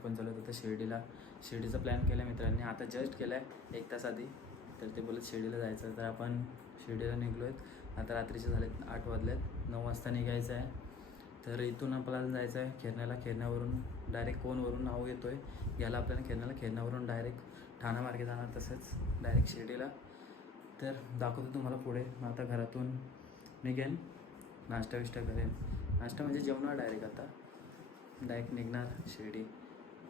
आपण चालत होतो शिर्डीला. शिर्डीचा प्लॅन केला मित्रांनी, आता जस्ट केला आहे 1 तास आधी. तर ते बोलत शिर्डीला जायचं, तर आपण शिर्डीला निघलो आहेत. आता रात्रीचे झालेत 8 वाजलेत, 9 वाजता निघायचं आहे. तर इथून आपल्याला जायचं आहे खेरण्याला. खेरण्यावरून डायरेक्ट कोणवरून नाव येतो आहे घ्यायला आपल्याला खेरण्याला. खेरण्यावरून डायरेक्ट ठाणा मार्गे जाणार, तसंच डायरेक्ट शिर्डीला. तर दाखवतो तुम्हाला पुढे. मग आता घरातून निघेन, नाश्ता विष्टा करेन. नाश्ता म्हणजे जेवणार डायरेक्ट, आता डायरेक्ट निघणार शिर्डी.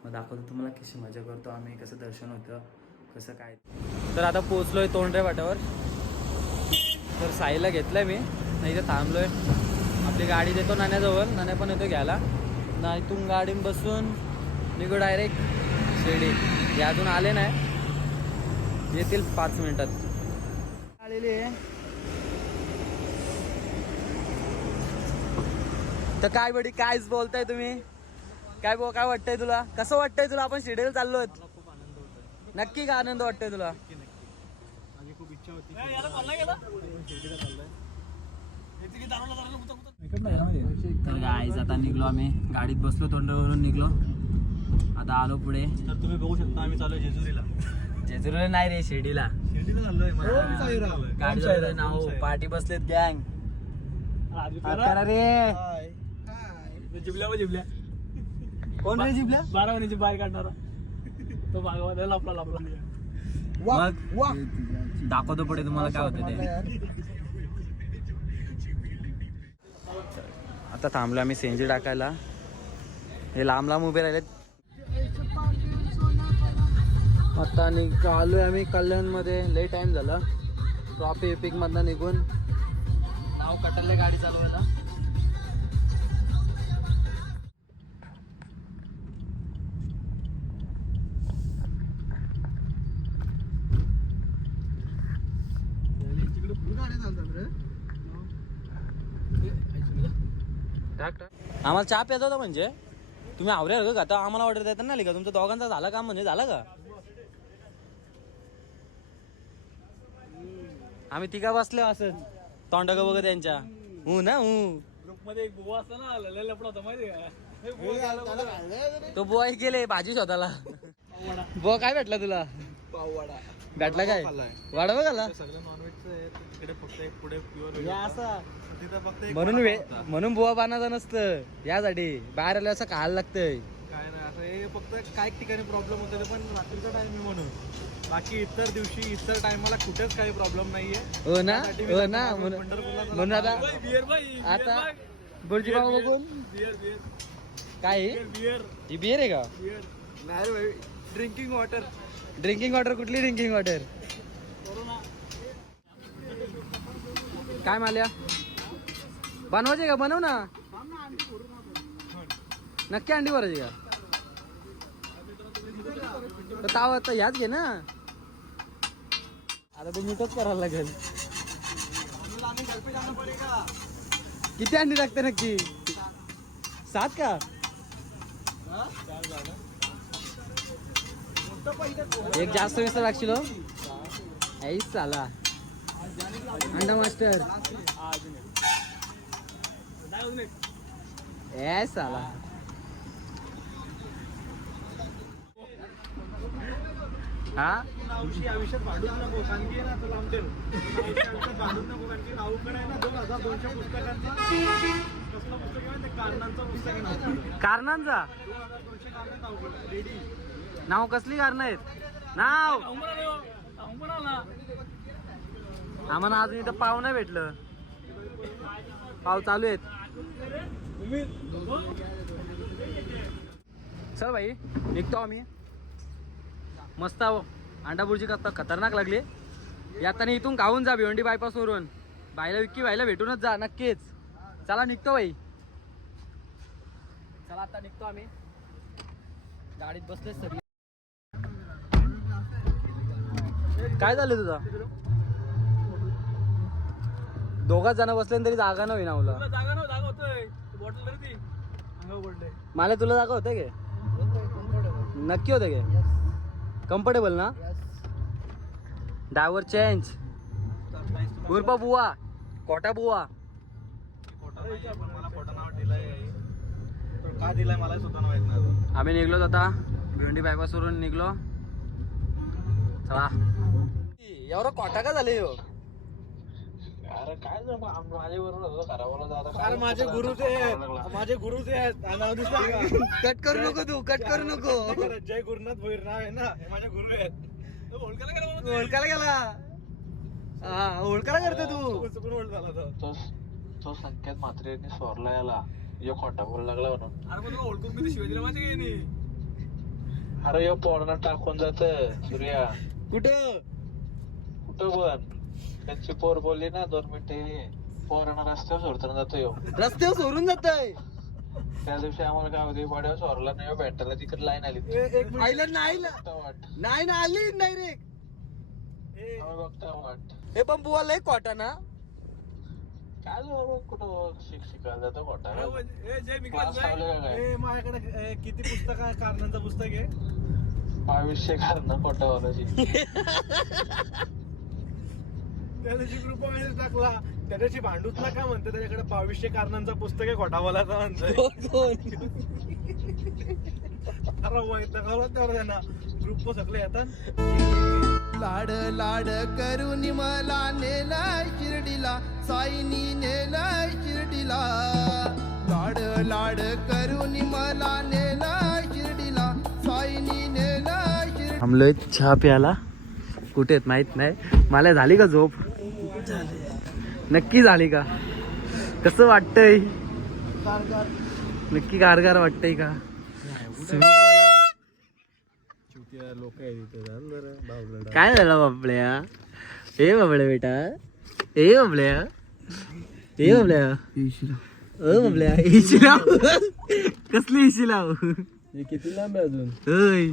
मग दाखवतो तुम्हाला कशी मजा करतो आम्ही, कसं दर्शन होतं, कसं काय. तर आता पोचलो आहे तोंडरे वाटावर. तर साईला घेतलं आहे मी, नाही इथं थांबलो आहे. आपली गाडी देतो नाण्याजवळ, नाण्या पण येतो घ्यायला ना. इथून गाडीत बसून निघू डायरेक्ट शिर्डी. हे अजून आले नाही, येतील 5 मिनिटात. आलेली आहे. तर काय बडी कायच बोलताय तुम्ही, काय काय वाटतंय तुला, कसं वाटतंय तुला? आपण शिर्डीला चाललोय. खूप आनंद होतोय. नक्की का आनंद वाटतोय तुला? माझी खूप इच्छा होती शिर्डीला चाललोय. तर गाईज आता निघलो आम्ही, गाडीत बसलो, तोंडावरून निघलो. आता आलो पुढे. तर तुम्ही बघू शकता आम्ही चाललोय जेजुरीला. जेजुरीला नाही रे, शिर्डीला. शिर्डीला चाललोय. गाडी नाव पार्टी बसलेत गँग. रे जिबल्या कोण रे जिबल्या? 12 महिन्याची बाहेर काढणारा तो भागवत लपला. मग दाखवतो पुढे तुम्हाला काय होतं ते. आता थांबलो आम्ही सीएनजी टाकायला. हे लांब लांब उभे राहिलेत. आता निघालोय आम्ही कल्याणमध्ये. लई टाइम झाला ट्रॉफिक मधनं निघून. नाव कटरले गाडी चालवायला. आम्हाला चहा प्यायचा होता. म्हणजे तुम्ही आवरे का? आता आम्हाला ऑर्डर देता नाही का? तुमच्या दोघांचा झाला काम, म्हणजे झाला का? आम्ही तिघा बसलो असं तोंड बघत त्यांच्या. ना ग्रुप मध्ये एक बुवा असतो ना, लपडा होता माहिती का? तो बुवा गेले भाजी शोधाला. बुवा काय भेटला तुला? पाववाडा भेटला काय? वाडा बघाला. सगळं नॉनव्हेजचं आहे तिकडे, फक्त एक पुढे प्युअर तिथं फक्त एक म्हणून बुवा बनायचं नसतं, यासाठी बाहेर आलं असं खायला लागतंय. काय नाही असं, हे फक्त काय ठिकाणी प्रॉब्लेम होते ते पण रात्रीचा टाइम म्हणून. बाकी इतर दिवशी इतर टायमाला कुठेच काही प्रॉब्लेम नाहीये. हो ना, हो ना. म्हणून आता बुर्जी बाबा बघून काय ही बियर आहे का? नाही भाई, ड्रिंकिंग वॉटर. Drinking water? कुठली ड्रिंकिंग वॉटर? काय माल्या बनवायचे का? बनव ना. नक्की अंडी भरायची का? ताव आता ह्याच घे ना. आता ते मीठच करायला लागेल. किती अंडी लागते नक्की? 7 का? एक जास्त विस्त लागशील हो. ऐस चाला अंडा मास्टर. ऐस चाला. हा आयुष्यात भांडूच नको, कारण की ना तुला आमचे आयुष्यात भांडूच नको, कारण की नाऊकडे आहे ना 2200 पुस्तकांचा. कसलं पुस्तक आहे ते? कारणांचं पुस्तक आहे. कारणांचा? 2200 कारण नाऊकडे रेडी. नाव कसली कारण आहेत? नाव आम्हाला अजून इथं पाव नाही भेटलं. पाव चालू आहेत. चल भाई निघतो आम्ही. मस्त अंडा बुर्जी करता खतरनाक लागली. याताना इथून खाऊन जा भिवंडी बायपास वरून. बायला विक्की बायला भेटूनच जा नक्कीच. चला निघतो भाई. चला आता निघतो आम्ही. गाडीत बसले सगळे. काय झालं तुझा? दोघाच जण बसले तरी जागा नाही ना. मला जागा होतोय. बॉटल तरी ती अंगावर पडले. मला तुला जागा होते गे? नक्की होते गे? कम्फर्टेबल ना? Driver change. उर्पा बुवा, कोटा बुवा. मला खोटं नाव दिलंय. का दिलाय मला स्वतः माहित नाही. आम्ही निघलो आता भिवंडी बायपास वरून निघलो. चला एवढा कोटा का झाले हो. अरे काय माझे बरोबर अरे माझे गुरुचे आहेत, माझे गुरुचे आहेत. कट करू नको तू, कट करू नको. जय गुरुनाथ भोईर नाव आहे ना, हे माझे गुरु आहेत. ओळखायला गेला. हा ओळखायला करतो तू. चुकून ओळख झाला तो संख्यात मात्र स्वरला याला यो खोटा बोल लागला म्हणून. अरे पण ओळखून मी शिवाय दिला माझ्या काही. अरे यो पोरांना टाकून जात सूर्या. कुठं कुठं पण त्यांची पोर बोलली ना 2 मिनिटे पोरांना रस्त्यावर सोडताना जातो यो. रस्त्यावर सोडून जातोय. त्या दिवशी आम्हाला काय होती वाड्यावर सोरला नाही भेटायला तिकडे लाईन आली. आईला नाही ना आली डायरेक्ट. बघता वाट हे पण बुवा लय कोटा ना. काय कुठं शिकायला जातो खोटा. माझ्याकडे किती पुस्तक आहे कारणांचं पुस्तक आहे 2200 कारण खोटावालाची. त्याची ग्रुप मेसेज टाकला त्याच्याशी भांडूच नका म्हणतो. त्याच्याकडे 2200 कारणांचं पुस्तक आहे खोटावालाचा म्हणतोय. अरे माहित नका त्यांना ग्रुप सगळे येतात. लाड लाड करून मला नेला शिर्डीला, साईनी नेला शिर्डीला. लाड लाड करून मला नेला शिर्डीला, साईनी नेला शिर्डीला. थांबलोय चहा प्यायला. कुठे आहेत माहित नाही मला. झाली का झोप? नक्की झाली का? कसं वाटतंय? नक्की गारगार वाटतंय का? लोक काय झालं बाबड्या? ए बाबड्या बेटा, ए बाबड्या, ए बाबड्या, ओ बाबड्या. इशी लाव. कसली इशी लाव? किती लांब आहे अजून? होय.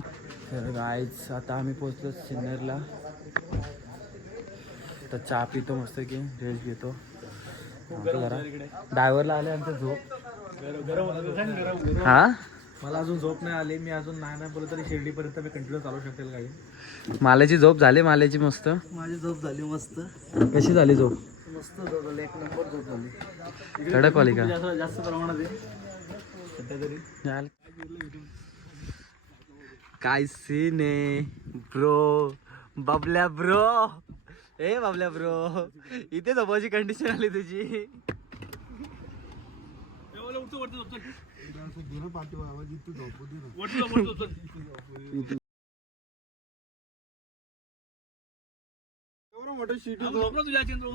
तर गाईज आता आम्ही पोहोचलो सिन्नरला. तर चहा पितो मस्त की रेस्ट घेतो जरा. ड्रायव्हरला आले आमचं झोप. हा मला अजून झोप नाही आली. मी अजून नाही बोलत तरी शिर्डीपर्यंत मी कंटिन्यू चालू शकेल गाडी. माल्याची झोप झाली. माल्याची मस्त. माझी झोप झाली मस्त. कशी झाली झोप? मस्त झोप झाली. 1 नंबर झोप झाली. कडक वाली का? जास्त प्रमाणात आहे सध्या तरी. काय सीन आहे ब्रो. बबल्या ब्रो. ए बबल्या ब्रो, इथे झोपायची कंडिशन आली तुझी.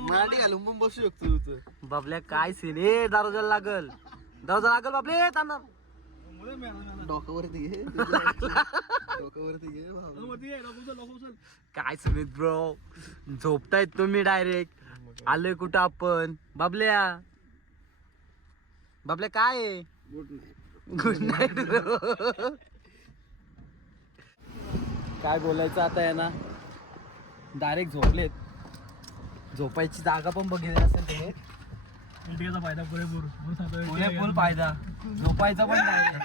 मराठी घालून पण बसू शकतो. बबल्या काय सीन आहे. दरवाजाला लागल. दरवाजा लागल बाबले. थांब. डोक्यावरती घे, डोक्यावरती घे. काय सुमित ब्रो, झोपतायत तुम्ही डायरेक्ट. आलोय कुठं आपण? बाबल्या, बाबल्या काय आहे? Good night bro. काय बोलायचं आता आहे ना. डायरेक्ट झोपलेत. झोपायची जागा पण बघितली असेल तुम्ही. इंडियाचा फायदा पुरेपूर फुल फायदा. झोपायचा पण नाही.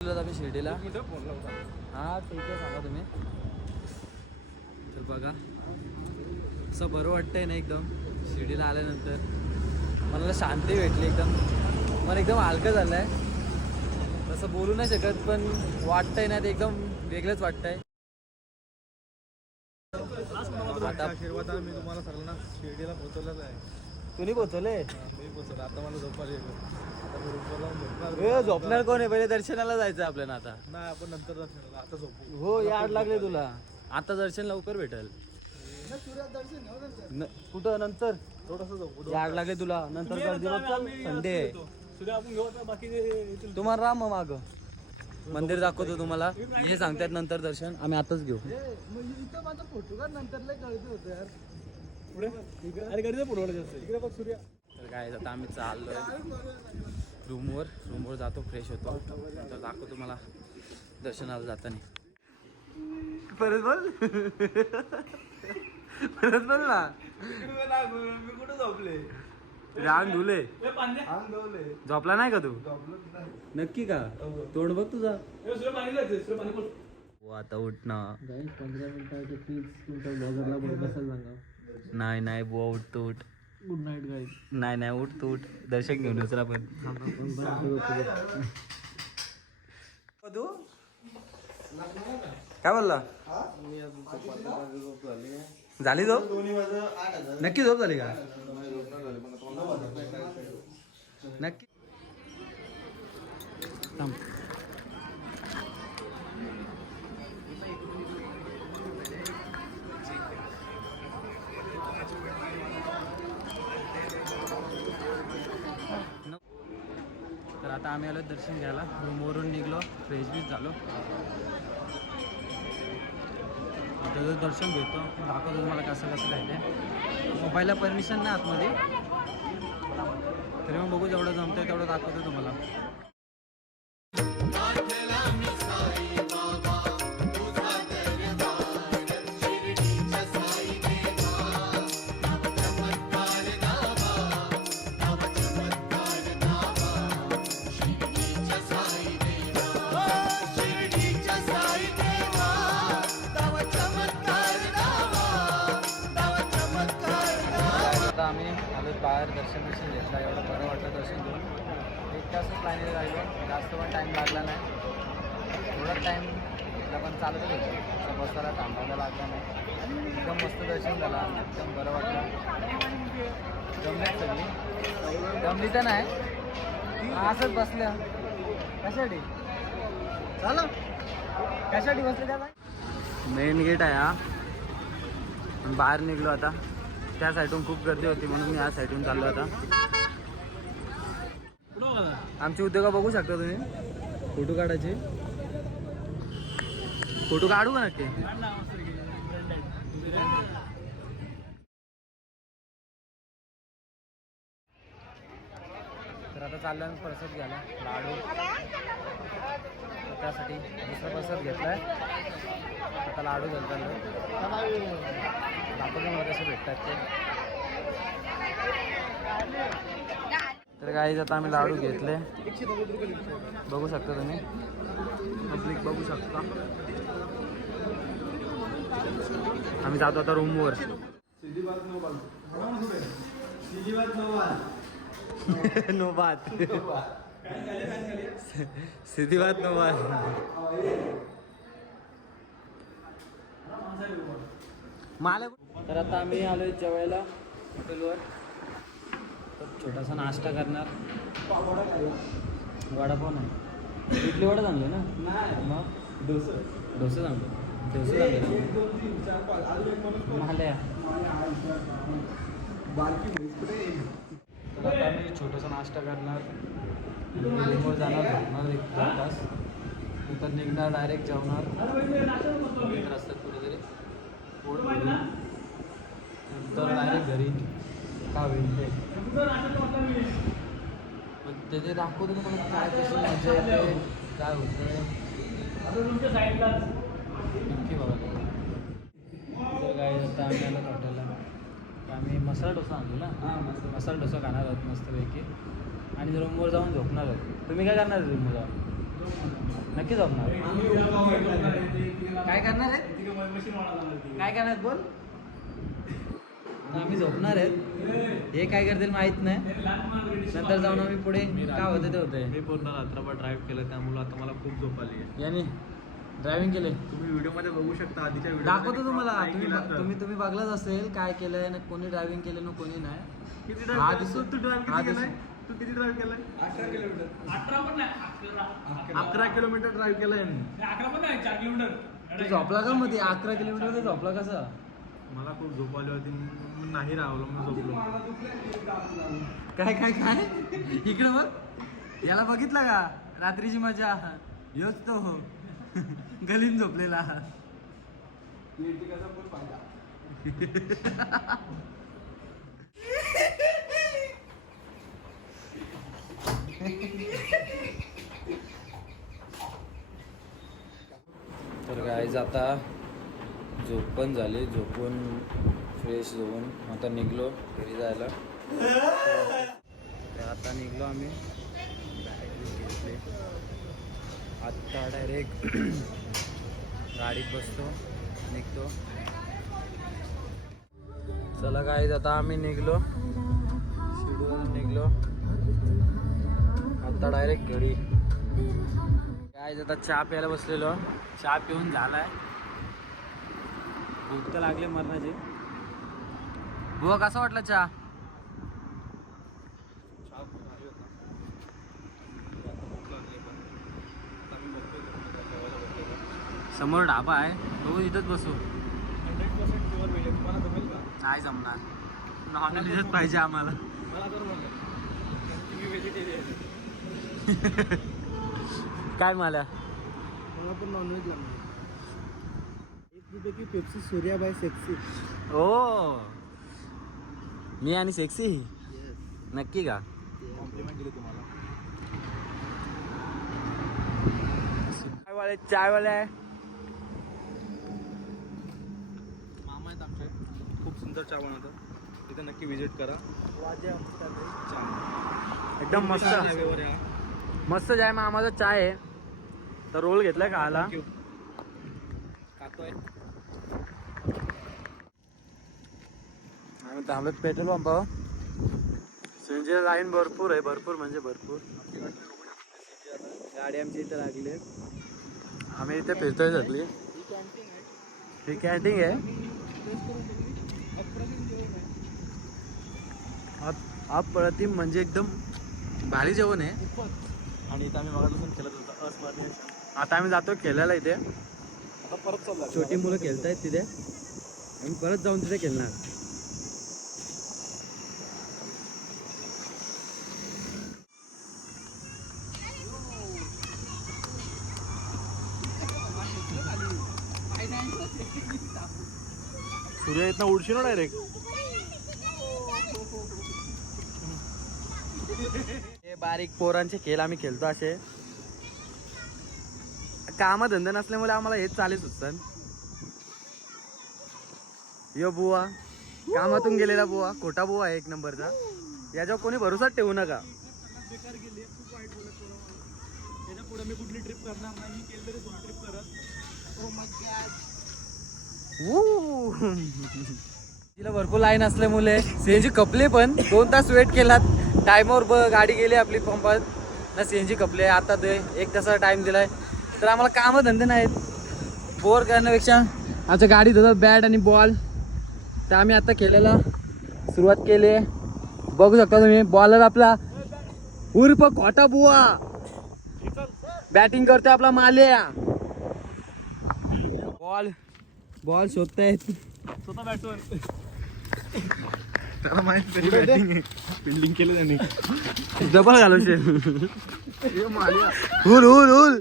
आम्ही शिर्डीला. हा ठीक आहे, सांगा तुम्ही. तर बघा असं बरं वाटतंय ना एकदम शिर्डीला आल्यानंतर. मला शांती भेटली एकदम. मन एकदम हलकं झालं आहे. तसं बोलू नाही शकत पण वाटतंय ना ते एकदम वेगळंच वाटतंय. आता आशीर्वादाने मी तुम्हाला सगळ्यांना शिर्डीला पोहोचवलेलं आहे. तुम्ही पोहोचवले मी पोहोचवलं. आता मला झोपायला येतो. आता मी रूमवर जाऊन झोपणार. झोपणार कोण आहे? पहिले दर्शनाला जायचं आपल्याला आता. नाही आपण नंतर दर्शनाला. आता झोपू. हो याड लागले तुला. आता दर्शन लवकर भेटल. कुठं नंतर थोडंसं झोपू. याड लागले तुला. नंतर गर्दी बघ, चल संडे आहे. सूर्य आपण घेऊ आता. बाकी तुम्हाला राम माग मंदिर दाखवतो तुम्हाला. हे सांगतात नंतर दर्शन. आम्ही आताच घेऊ. इथं माझा फोटो काढ. नंतर लय गर्दी होते यार. पुढे अरे गर्दी पुढे जास्त. इकडे बघ सूर्य. तर काय आता आम्ही चाललोय रूमवर जातो, फ्रेश होतो, नंतर दाखवतो तुम्हाला दर्शनाला जाताना. परत बोल परत बोल ना. मी कुठे झोपले? रांग धुले. अंग धुवले. झोपला नाही का तू? झोपलोच नाही. नक्की का? तोंड बघ तुझा. हो आता उठ ना. 15 मिनिटाचे टिप्स तुमच्या ब्लॉगरला बसायला सांगा. नाही बुवा उठ तू उठ. Good night guys. नाही उठ तू उठ. दर्शन घेऊन येऊ आपण. तू काय बोलला? झाली झोप? नक्की झोप झाली का? नक्की थांब. तर आता आम्ही आलो दर्शन घ्यायला. रूमवरून निघलो, फ्रेश बीच झालो. त्याचं दर्शन घेतो, दाखवतो तुम्हाला कसं काय ते. मोबाईलला परमिशन नाही आतमध्ये, तरी मग बघू जेवढं जमतंय तेवढं दाखवतो तुम्हाला. आम्ही आलो बाहेर, दर्शन घेतला. एवढं बरं वाटलं दर्शन घेऊन. 1 तासच लाईनीला राहिलो, जास्त पण टाईम लागला नाही. थोडा टाईम आपण चालत होतो, बसायला थांबायला लागला नाही. एकदम मस्त दर्शन झाला, एकदम बरं वाटलं. जमली सगळी. जमली तर नाही, असंच बसल्या. कशासाठी झालं? कशासाठी बसले त्याला? मेन गेट आहे हा. पण बाहेर निघलो आता. त्या साईडून खूप गर्दी होती म्हणून मी या साईडून चाललो आता. आमचे उद्योग बघू शकता तुम्ही. फोटो काढायचे. फोटो काढू का नक्की? तर आता चाललो आम्ही प्रसाद घ्यायला, लाडू. तर त्यासाठी दुसरा प्रसाद घेतलाय. आता लाडू घ्यायला चाललो. दाखवतो मला कसे भेटतात ते. तर काही आता आम्ही लाडू घेतले, बघू शकता तुम्ही. पब्लिक बघू शकता. आम्ही जातो आता रूमवर. नो बात. सीधी बात नो बात. मला तर आता आम्ही आलोय जेवायला हॉटेलवर. तर छोटासा नाश्ता करणार. वडापाव नाही, इडली वडा चांगले ना. मग डोसा चांगले. महालया. तर आता आम्ही छोटासा नाश्ता करणार, रूमवर जाणार, झोपणार 1-2 तास. नंतर निघणार, डायरेक्ट जेवणार. रस्त्यात कुठेतरी पोट भरून. नंतर डायरेक्ट घरी. का होईल ते त्याचे दाखवतो तुम्हाला काय कशी मजा येते, काय होतं नक्की बघा. तर काय आता आम्ही आलो हॉटेलला. आम्ही मसाला डोसा आणलो ना. मसाला डोसा खाणार आहोत मस्तपैकी. आणि रूमवर जाऊन झोपणार आहोत. तुम्ही काय करणार आहे रूमवर जाऊन? नक्की झोपणार. काय करणार आहे? काय करणार बोल. आम्ही झोपणार आहेत. हे काय करतील माहित नाही. नंतर जाऊन आम्ही पुढे काय होतं ते होतंय. मी पूर्ण रात्रभर ड्राईव्ह केलं, त्यामुळे आता मला खूप झोप आली आहे. याने ड्रायव्हिंग केले तुम्ही व्हिडिओ मध्ये बघू शकता आधीच्या व्हिडिओ दाखवतो तुम्हाला तुम्ही बघलाच असेल काय केलंय ना कोणी ड्रायव्हिंग केलं ना कोणी नाही हा दिसतो तू हा दिसतो तू किती ड्राईव्ह केलाय 11 किलोमीटर 11 किलोमीटर ड्राईव्ह केलाय मी तू झोपला का मध्ये 11 किलोमीटर तर झोपला कसा मला खूप झोप आली होती मी नाही राहलो मी झोपलो काय काय काय इकडे बघ याला बघितलं का रात्रीची मजा योच तो गलीन झोपलेला तर गाईज आता झोप पण झाली झोपून फ्रेश होऊन आता निघलो घरी जायला तर आता निघलो आम्ही बॅग घेतली आत्ता डायरेक्ट गाडीत बसतो निघतो चला गाईज आता आम्ही निघलो शिडून निघलो आता डायरेक्ट घरी गाईज आता चहा प्यायला बसलेलो चहा पिऊन झालाय भूक तर लागले मरणाची बुवा कसा वाटला चहा समोर ढाबा आहे बघू इथंच बसू 100% प्युअर व्हेज तुम्हाला जमेल का नाही जमणार नॉनव्हेजच पाहिजे आम्हाला मला तर म्हणलं तुम्ही व्हेजिटेरियन काय मला मला पण नॉनव्हेज लागणार 1 रुपये की पेप्सी सूर्या बाय सेक्सी ओ मी आणि सेक्सी नक्की का कॉम्प्लिमेंट दिली तुम्हाला चाय वाले मामा आहेत आमचे खूप सुंदर चहा बनवतात तिथे नक्की विजिट करा एकदम मस्त हायवेवर या मस्त चाय मामाचा चाय आहे तर रोल घेतलाय का आला खातोय आम्ही थांबलो पेट्रोल पंपावर सीएनजी लाईन भरपूर आहे भरपूर म्हणजे भरपूर गाडी आमची इथे लागली आम्ही इथे फिरतोय सगळी ही कॅन्टीन आहे अप्रतिम म्हणजे एकदम भारी जेवण आहे आणि इथं आम्ही मगापासून खेळत होतो अस्मरणीय आता आम्ही जातो खेळायला इथे आता परत चालला छोटी मुलं खेळतायत तिथे आम्ही परत जाऊन तिथे खेळणार सूर्य इथनं उडशी ना डायरेक्ट हे बारीक पोरांचे खेळ आम्ही खेळतो असे कामा धंदा नसल्यामुळे आम्हाला हेच चालेल सुचतं यो बुवा कामातून गेलेला बुवा खोटा बुवा आहे 1 नंबरचा याच्यावर कोणी भरोसाच ठेवू नका बेकार गेली खूप वाईट बोलत त्याच्या पुढे मी कुठली ट्रिप करणार नाही केली तरी 2 ट्रिप करत ओ माय गॉड तिला भरपूर लाईन असल्यामुळे सीएनजी कपले पण 2 तास वेट केलात टायमावर गाडी गेली आपली पंपात ना सीएनजी कपले आता ते 1 तासाचा टाइम दिलाय तर आम्हाला कामं धंदे नाहीत बोर करण्यापेक्षा आमच्या गाडीत होतं बॅट आणि बॉल तर आम्ही आता खेळायला सुरुवात केली बघू शकता तुम्ही बॉलर आपला उर्फ खोटा बुवा बॅटिंग करतोय आपला माल्या बॉल शोधतायत स्वतः बॅटवर त्याला माहित तरी बॅटिंग आहे फिल्डिंग केलं त्यांनी डबल घालवशे हुल हुल हुल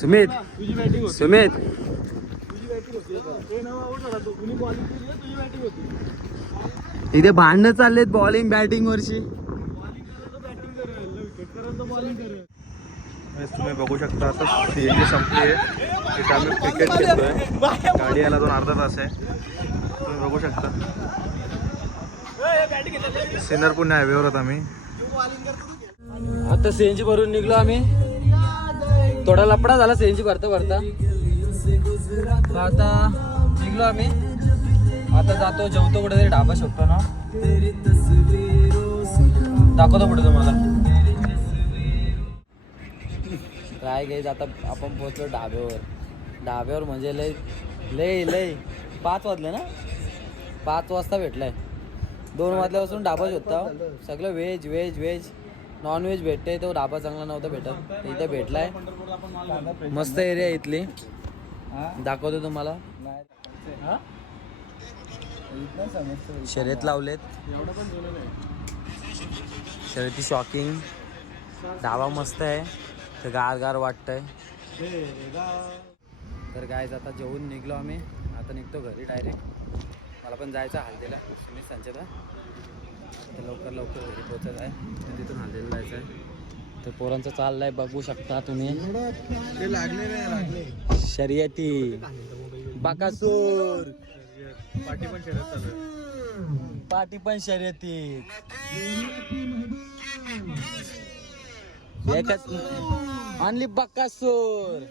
सुमित तुझी बॅटिंग होती सुमित तुझी बॅटिंग होती हे नाव आउट झाला तू कुणी बॉलिंग केली तुझी बॅटिंग होती इथे भांडणं चाललेत बॉलिंग बॅटिंग वरची बॉलिंग करत बॅटिंग करेल विकेट करत बॉलिंग करेल तुम्ही बघू शकता आता सीएनजी संपली आहे तिथे आम्ही क्रिकेट खेळतोय गाडी यायला 2 अर्धा तास आहे तुम्ही बघू शकता सिनरपूर हायवेवर आहोत आम्ही आता सीएनजी भरून निघलो आम्ही थोडा लपडा झाला सीएनजी भरता भरता तर आता निघलो आम्ही आता जातो जेवतो कुठेतरी ढाबा शोधतो ना दाखवतो पुढे तुम्हाला काय गाईज आता आपण पोहोचलो ढाब्यावर म्हणजे लय लय लय 5 वाजले ना 5 वाजता भेटलाय 2 वाजल्यापासून ढाबा शोधता सगळं व्हेज नॉन व्हेज भेटते तो ढाबा चांगला नव्हता भेटत तर इथे भेटलाय मस्त एरिया इथली दाखवतो तुम्हाला शर्यत लावलेत शर्यती शॉकिंग ढाबा मस्त आहे तर गार वाटतंय तर काय आता जेवून निघलो आम्ही आता निघतो घरी डायरेक्ट मला पण जायचं हल्दीला मी संचेला तर लवकर घरी पोहोचत आहे तर तिथून हल्दीला जायचं आहे तर पोरांचं चाललंय बघू शकता तुम्ही शर्यती बाकासूर पाठी पण शर्यती एकच आणली बकासूर